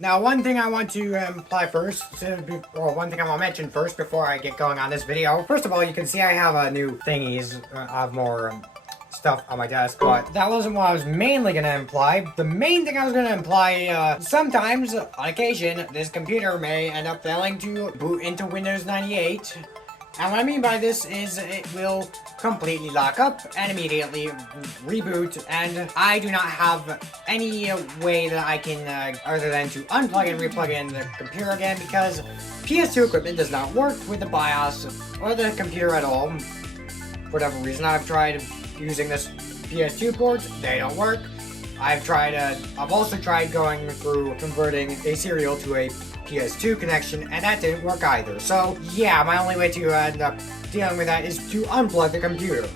Now, one thing I want to imply first, or one thing I want to mention first before I get going on this video. First of all, you can see I have a new thingies. I have more stuff on my desk, but that wasn't what I was mainly going to imply. The main thing I was going to imply, sometimes, on occasion, this computer may end up failing to boot into Windows 98. And what I mean by this is it will completely lock up and immediately reboot, and I do not have any way that I can, other than to unplug and replug in the computer again, because PS2 equipment does not work with the BIOS or the computer at all. For whatever reason, I've tried using this PS2 ports, they don't work. I've also tried going through converting a serial to a PS2 connection, and that didn't work either. So, yeah, my only way to end up dealing with that is to unplug the computer.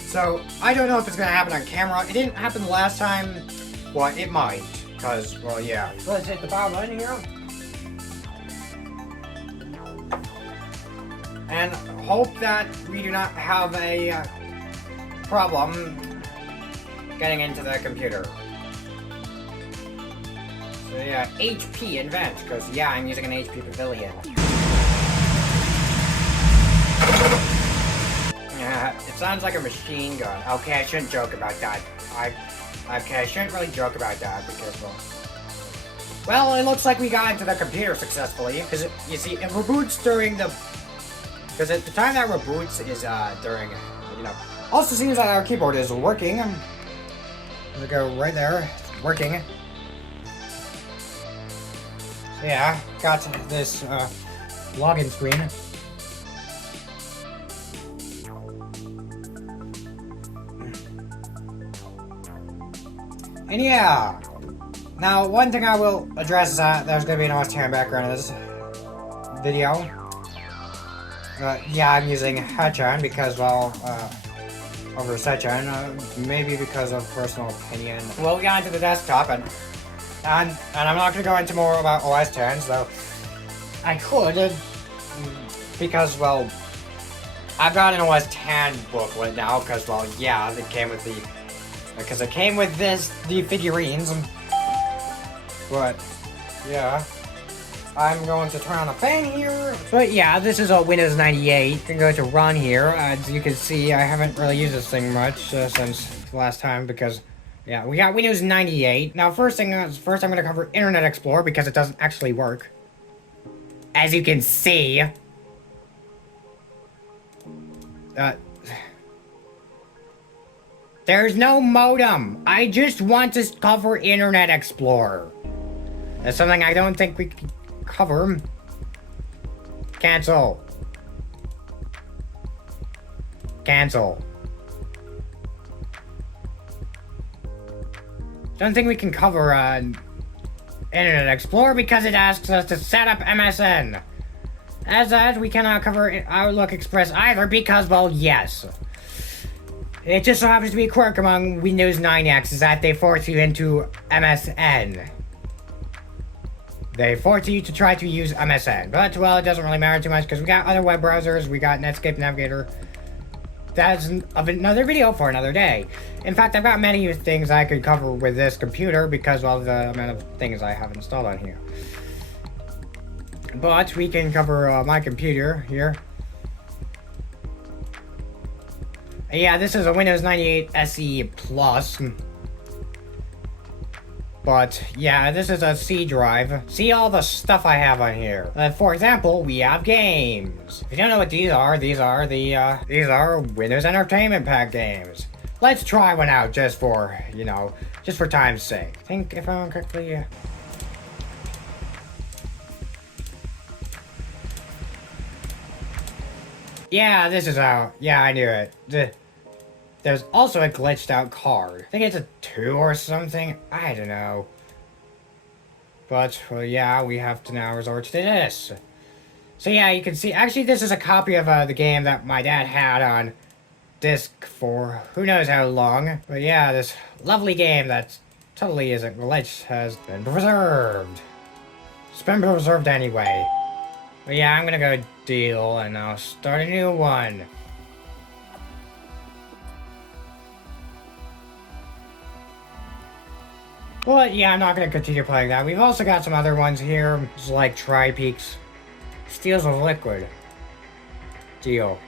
So, I don't know if it's gonna happen on camera. It didn't happen the last time. Well, it might, because, well, yeah. Let's hit the power button here. And hope that we do not have a problem getting into the computer. So yeah, HP invent, because yeah, I'm using an HP Pavilion. Yeah, it sounds like a machine gun. Okay, I shouldn't joke about that. I shouldn't really joke about that because, well, it looks like we got into the computer successfully, because you see, it reboots during the, because at the time that reboots is during, also seems that our keyboard is working. We go right there, it's working. So yeah, got this login screen. And yeah, now one thing I will address is that there's going to be an OS 10 background in this video. Yeah, I'm using Hachan because, well, over Sechan, maybe because of personal opinion. Well, we got into the desktop, and I'm not going to go into more about OS 10s, though I could, because, well, I've got an OS 10 booklet now, because, well, yeah, it came with the figurines, but, yeah. I'm going to turn on the fan here. But yeah, this is a Windows 98. You can go to run here. As you can see, I haven't really used this thing much since last time because, yeah, we got Windows 98. Now, first I'm going to cover Internet Explorer because it doesn't actually work. As you can see. There's no modem. I just want to cover Internet Explorer. That's something I don't think we can cover. Cancel. Cancel. Don't think we can cover Internet Explorer because it asks us to set up MSN. As that, we cannot cover Outlook Express either because, well, yes. It just so happens to be a quirk among Windows 9X is that they force you into MSN. They force you to try to use MSN, but, well, it doesn't really matter too much because we got other web browsers, we got Netscape Navigator. That's another video for another day. In fact, I've got many things I could cover with this computer because of the amount of things I have installed on here. But we can cover my computer here. Yeah, this is a Windows 98 SE Plus. But, yeah, this is a C drive. See all the stuff I have on here. For example, we have games. If you don't know what these are these are Windows Entertainment Pack games. Let's try one out just for, just for time's sake. I think if I'm correctly... Yeah, this is out. Yeah, I knew it. There's also a glitched out card. I think it's a 2 or something. I don't know. But, well, yeah, we have to now resort to this. So yeah, you can see, actually this is a copy of the game that my dad had on disc for who knows how long. But yeah, this lovely game that totally isn't glitched has been preserved. It's been preserved anyway. But yeah, I'm gonna go deal and I'll start a new one. But yeah, I'm not gonna continue playing that. We've also got some other ones here, just like Tri-Peaks. Steals of Liquid. Deal.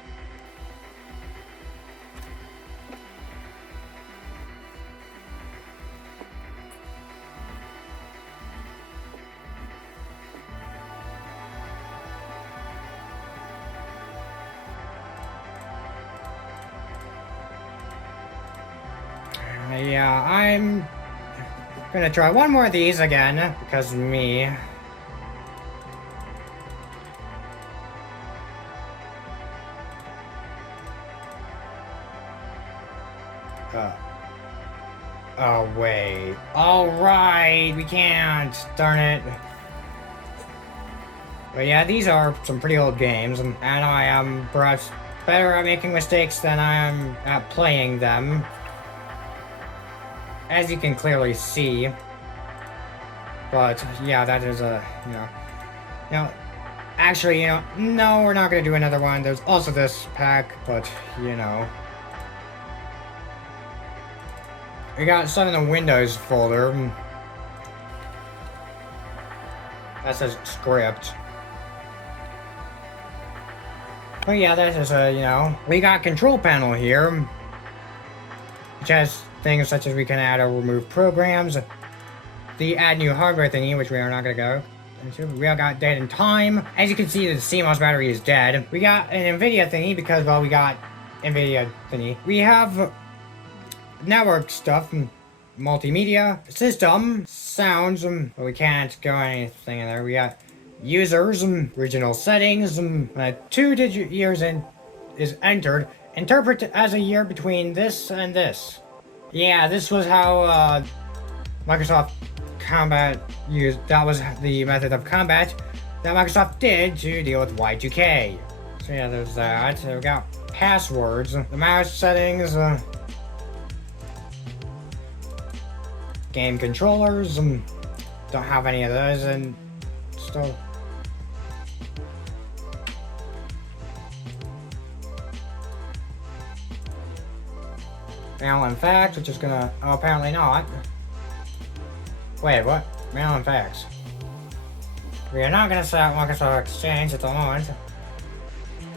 Yeah, I'm gonna try one more of these again, because of me. Oh, wait. Alright, we can't. Darn it. But yeah, these are some pretty old games, and I am perhaps better at making mistakes than I am at playing them. As you can clearly see. But yeah, that is a, actually, no, we're not gonna do another one. There's also this pack, but, we got some in the Windows folder. That says script. But yeah, that is we got control panel here. Which has things such as we can add or remove programs. The add new hardware thingy, which we are not gonna go into. We all got dead in time. As you can see, the CMOS battery is dead. We got an NVIDIA thingy because, well, we got NVIDIA thingy. We have network stuff, multimedia, system, sounds, but we can't go anything in there. We got users, regional settings, 2-digit years is entered. Interpret as a year between this and this. Yeah, this was how Microsoft Combat used. That was the method of combat that Microsoft did to deal with Y2K. So yeah, there's that. So we got passwords, the mouse settings, game controllers, don't have any of those, and still. Mail and fax, which is gonna. Oh, apparently not. Wait, what? Mail and fax. We are not gonna set up Microsoft Exchange at the moment.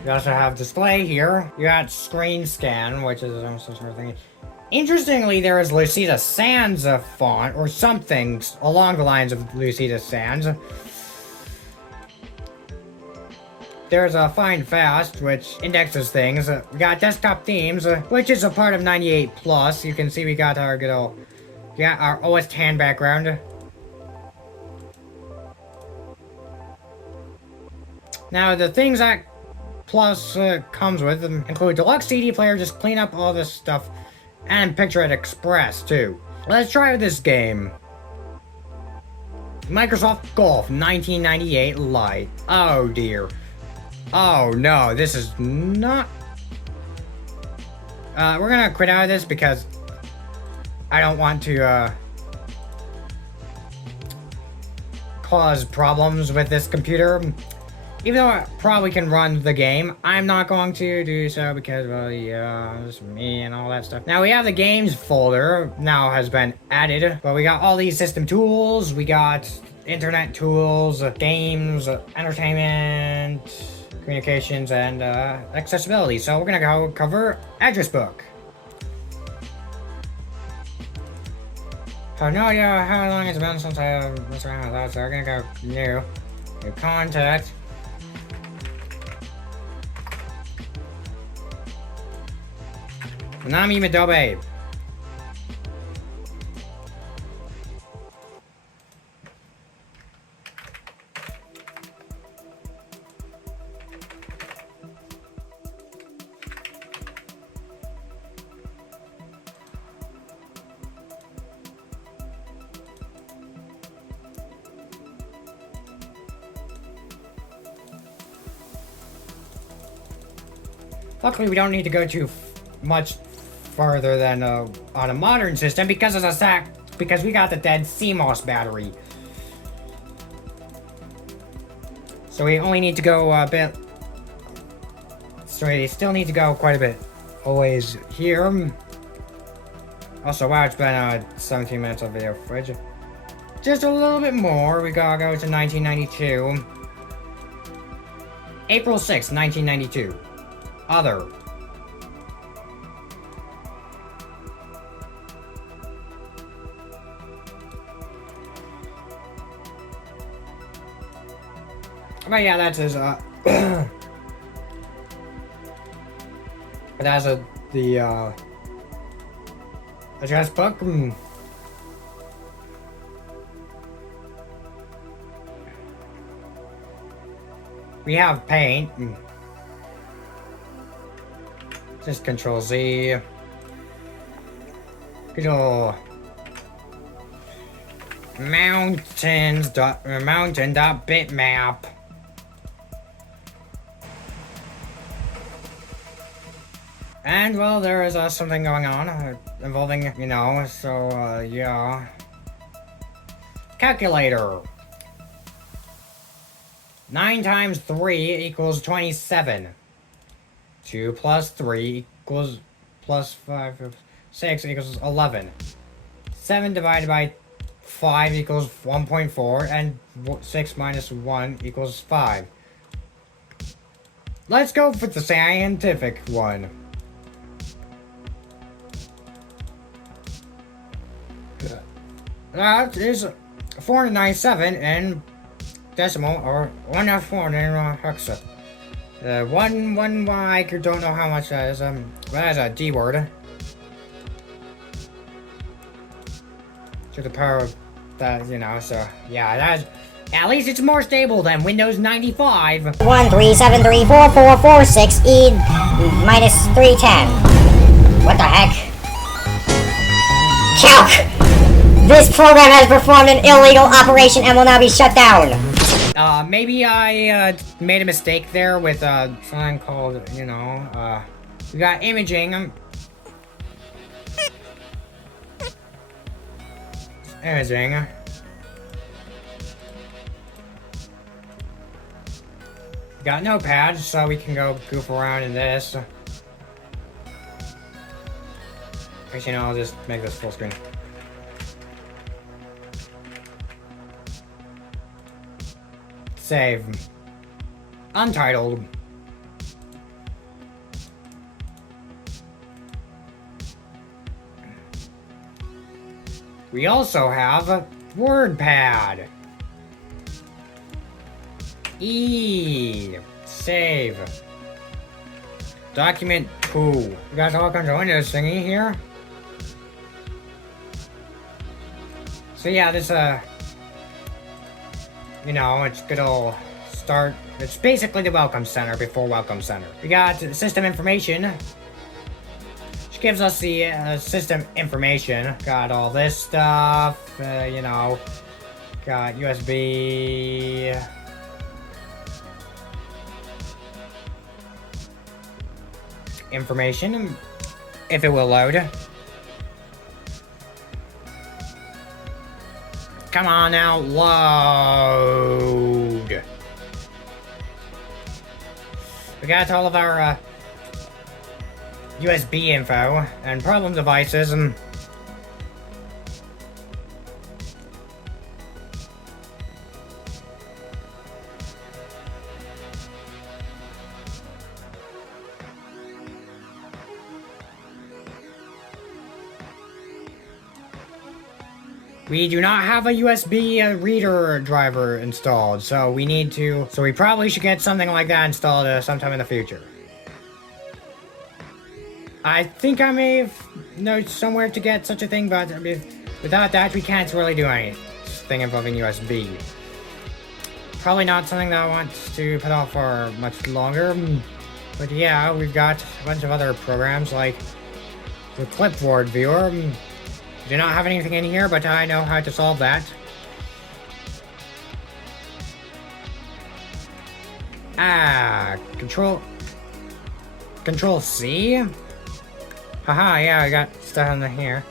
We also have display here. You got screen scan, which is some sort of thing. Interestingly, there is Lucida Sans font, or something along the lines of Lucida Sans. There's a Find Fast, which indexes things. We got desktop themes, which is a part of 98 Plus. You can see we got our good old, our OS 10 background. Now, the things that Plus comes with include deluxe CD player, just clean up all this stuff, and Picture It Express too. Let's try this game. Microsoft Golf 1998 Lite. Oh dear. Oh no, this is not... we're gonna quit out of this because I don't want to, cause problems with this computer. Even though I probably can run the game, I'm not going to do so because, well, yeah, it's me and all that stuff. Now, we have the games folder now has been added, but we got all these system tools, we got internet tools, games, entertainment, communications, and accessibility. So we're gonna go cover address book. I have no idea how long it's been since I messed around with that, so we're gonna go new contact. Konami Midobe. Luckily, we don't need to go too much farther than on a modern system because because we got the dead CMOS battery. So we only need to go a bit. So we still need to go quite a bit always here. Also, wow, it's been 17 minutes of video footage. just a little bit more. We gotta go to 1992. April 6th, 1992. Other. But yeah, that's his, that's the address book. We have paint. Just Control Z. Control mountain.bitmap. And well, there is something going on involving, you know, so yeah. Calculator. 9 times 3 equals 27. 2 plus 3 equals plus 5, 6 equals 11. 7 divided by 5 equals 1.4, and 6 minus 1 equals 5. Let's go for the scientific one. That is 497 in decimal, or 104 in hexa. 1 I don't know how much that is. That is a D word. To the power of that, you know, so yeah, that's at least it's more stable than Windows 95. 137344446 minus 310. What the heck? Calc! This program has performed an illegal operation and will now be shut down. Maybe I made a mistake there with something called, you know, we got imaging. Imaging. Got notepad, so we can go goof around in this. Actually, no, I'll just make this full screen. Save. Untitled. We also have a WordPad. Save. Document 2. You got all kinds of Windows thingy here. So yeah, this you know, it's good old start. It's basically the Welcome Center before Welcome Center. We got system information, which gives us the system information. Got all this stuff, you know, got USB. Information, if it will load. Come on now, load. We got all of our USB info and problem devices and we do not have a USB reader driver installed, so we need to. So we probably should get something like that installed sometime in the future. I think I may know somewhere to get such a thing, but without that, we can't really do anything involving USB. Probably not something that I want to put off for much longer. But yeah, we've got a bunch of other programs like the clipboard viewer. Do not have anything in here, but I know how to solve that. Control C? Haha, yeah, I got stuff in here.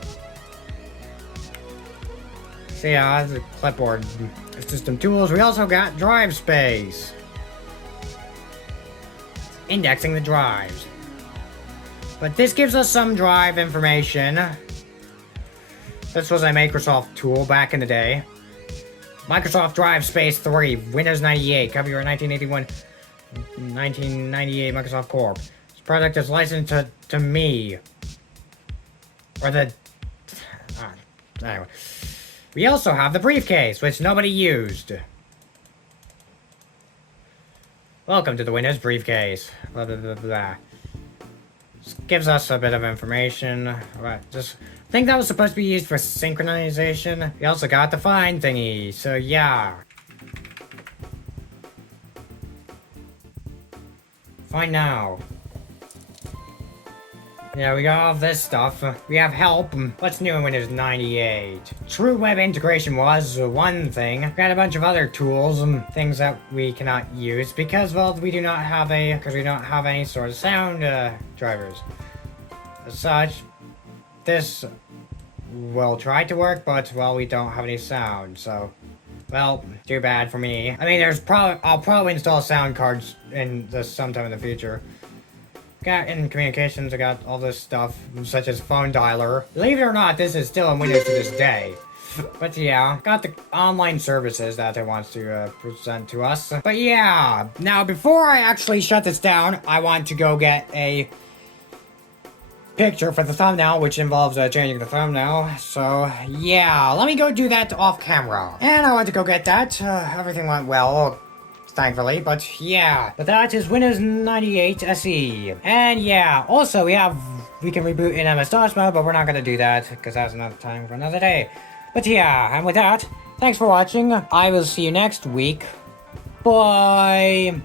So yeah, that's a clipboard. System tools. We also got drive space. Indexing the drives. But this gives us some drive information. This was a Microsoft tool back in the day. Microsoft Drive Space 3, Windows 98, copyright 1981, 1998 Microsoft Corp. This product is licensed to me. Or the... anyway. We also have the briefcase, which nobody used. Welcome to the Windows briefcase. Blah, blah, blah, blah. This gives us a bit of information. Right, just... I think that was supposed to be used for synchronization. We also got the find thingy, so yeah. Find now. Yeah, we got all this stuff. We have help. What's new in Windows 98? True web integration was one thing. We got a bunch of other tools and things that we cannot use because, well, we don't have any sort of sound drivers. As such, this will try to work, but, well, we don't have any sound, so, well, too bad for me. I mean, I'll probably install sound cards in this sometime in the future. Got in communications, I got all this stuff, such as phone dialer. Believe it or not, this is still in Windows to this day. But yeah, got the online services that it wants to present to us. But yeah, now before I actually shut this down, I want to go get a picture for the thumbnail, which involves changing the thumbnail. So yeah, let me go do that off camera. And I went to go get that. Everything went well, thankfully, but yeah. But that is Windows 98 SE. And yeah, also we can reboot in MS-DOS mode, but we're not gonna do that, because that's another time for another day. But yeah, and with that, thanks for watching. I will see you next week. Bye!